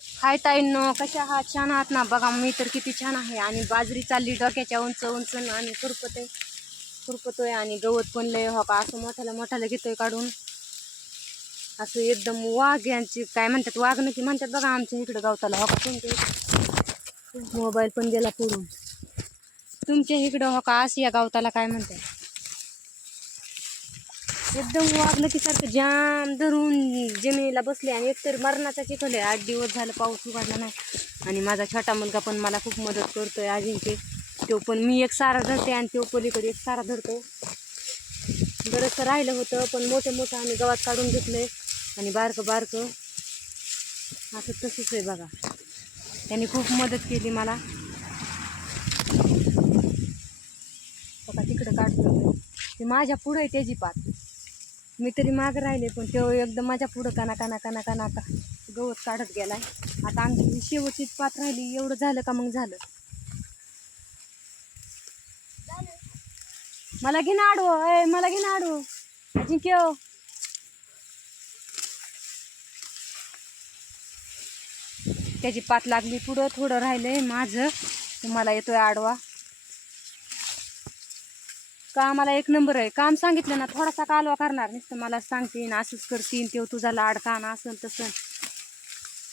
हाय ताईंनो कशा आहात? छान आहात ना? बघा मी तर किती छान आहे. आणि बाजरी चालली डोक्याच्या उंच उंच आणि कुरपते खुरपतोय आणि गवत पण लय हो का? असं मोठ्याला मोठ्याला घेतोय काढून. असं एकदम वाघ यांची काय म्हणतात वाघ नक्की म्हणतात बघा आमच्या इकडं गावताला हो का? तुमच्या मोबाईल पण गेला पुरून तुमच्या इकडं हो का? आसिया गावताला काय म्हणतात? एकदम वागलं की सारखं जाम धरून जमिनीला बसले आणि एकतर मरणाचा चिखल आहे आठ दिवस झालं पाऊस उघडला नाही. आणि माझा छोटा मुलगा पण मला खूप मदत करतोय अजिंक्य. तो पण मी एक सारा धरते आणि तो पलीकडे एक सारा धरतो. बरंचसं राहिलं होतं पण मोठं मोठं आम्ही गवात काढून घेतलंय. आणि बारकं बारकं असं तसंच आहे बघा. त्यांनी खूप मदत केली मला. बघा तिकडं काढतो ते माझ्या पुढं आहे त्याची पात. मी तरी माग राहिले पण तो एकदम माझ्या पुढं काना काना काना काना का गवत काढत गेलाय. आता आमची शेवटची पात राहिली एवढं झालं का मग झालं? मला घे ना आडवो ए मला घे ना आडवो अजिंक्य त्याची पात लागली पुढं थोडं राहिलंय माझं. तुम्हाला येतोय आडवा. कामाला एक नंबर आहे? काम सांगितलं ना थोडासा कालवा करणार. नुसतं मला सांगतीन असंच करतीन तेव्हा तुझा लाड कान असं तसं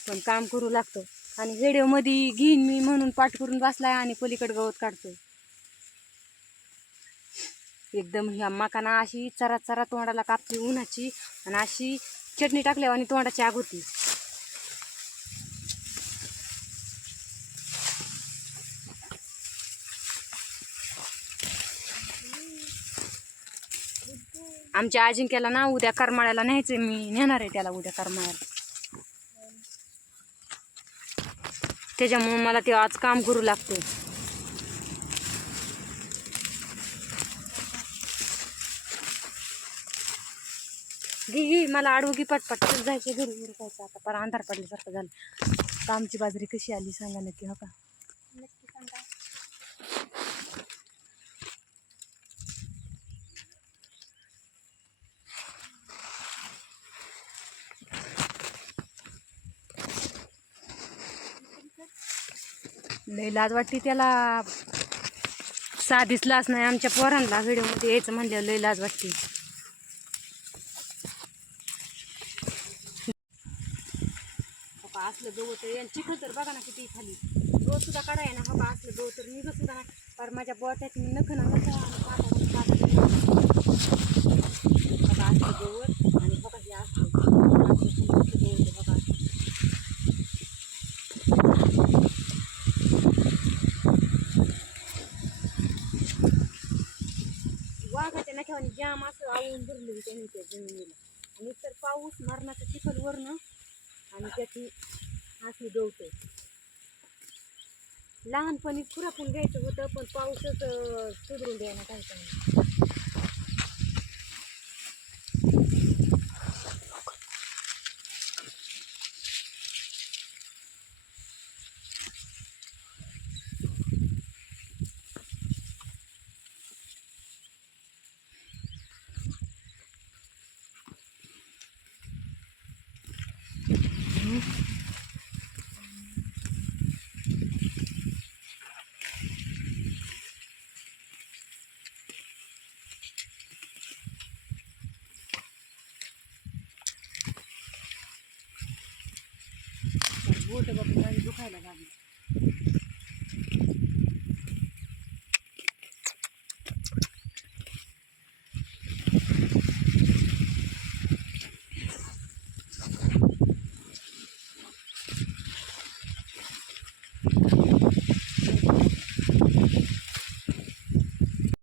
पण काम करू लागतं. आणि रेडिओमध्ये घेईन मी म्हणून पाठ करून बसलाय आणि पलीकडे गवत काढतोय. एकदम ह्या मकाना अशी चरा चरा तोंडाला कापली उन्हाची आणि अशी चटणी टाकल्यावर आणि तोंडाची आग होती. आमच्या अजिंक्याला ना उद्या करमाळ्याला न्यायचं मी नेणार आहे त्याला उद्या करमाळ्याला. त्याच्यामुळं मला ते आज काम करू लागते घे घे मला आडवगी पटपट जायचं घरी घरी जायचं आता. पर अंधार पडल्यासारखं झालं. कामची आमची बाजरी कशी आली सांगा नक्की हो का? लई लाज वाटते त्याला. साधीच लाज नाही आमच्या पोरांना व्हिडिओमध्ये यायचं म्हणल्यावर लई लाज वाटते. असलं गवत आहे आणि चिखल तर बघा ना किती खाली. गवत सुद्धा काढाय ना बाबा असलं गवत तर निघत सुद्धा. नाही पर माझ्या बोटात मी नख ना नख आणि पाटावर पाटावर. बघा असलं गवत आणि बघा हे असलं असलं सुंदर गवत आहे बघा वाघाच्या नख्यावानी जाम असं आवळून भरलेली त्याने त्या जमिनीला. आणि तर पाऊस मरणाचं चिखल वरणं आणि त्याची अशी गवत. लहानपणी पुरापून घ्यायचं होतं पण पाऊसच सुधरून द्यायला काय काय 这个平常你都快来干的。